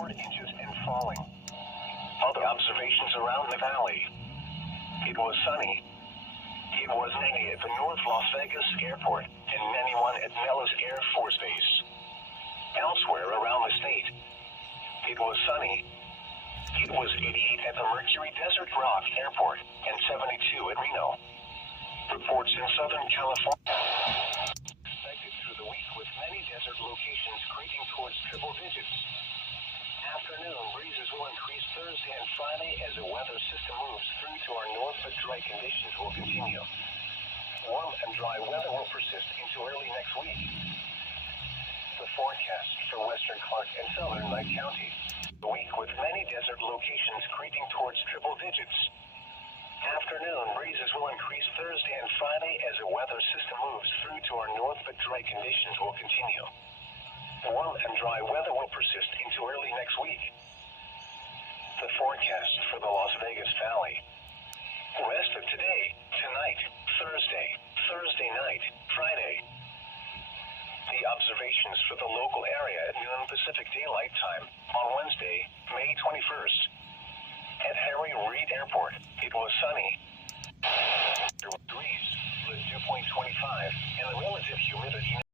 4 inches and falling. Other observations around the valley. It was sunny. It was 90 at the North Las Vegas Airport and 91 at Nellis Air Force Base. Elsewhere around the state, it was sunny. It was 88 at the Mercury Desert Rock Airport and 72 at Reno. Reports in Southern California expected through the week with many desert locations creeping towards triple digits. Afternoon breezes will increase Thursday and Friday as a weather system moves through to our north, but dry conditions will continue. Warm and dry weather will persist into early next week. The forecast for western Clark and southern Lake County. A week with many desert locations creeping towards triple digits. Afternoon breezes will increase Thursday and Friday as a weather system moves through to our north, but dry conditions will continue. Warm and dry weather will persist into early next week. The forecast for the Las Vegas Valley. Rest of today, tonight, Thursday night, Friday. The observations for the local area at noon Pacific Daylight Time on Wednesday, May 21st. At Harry Reid Airport, it was sunny. Degrees, with dew point 25, and the relative humidity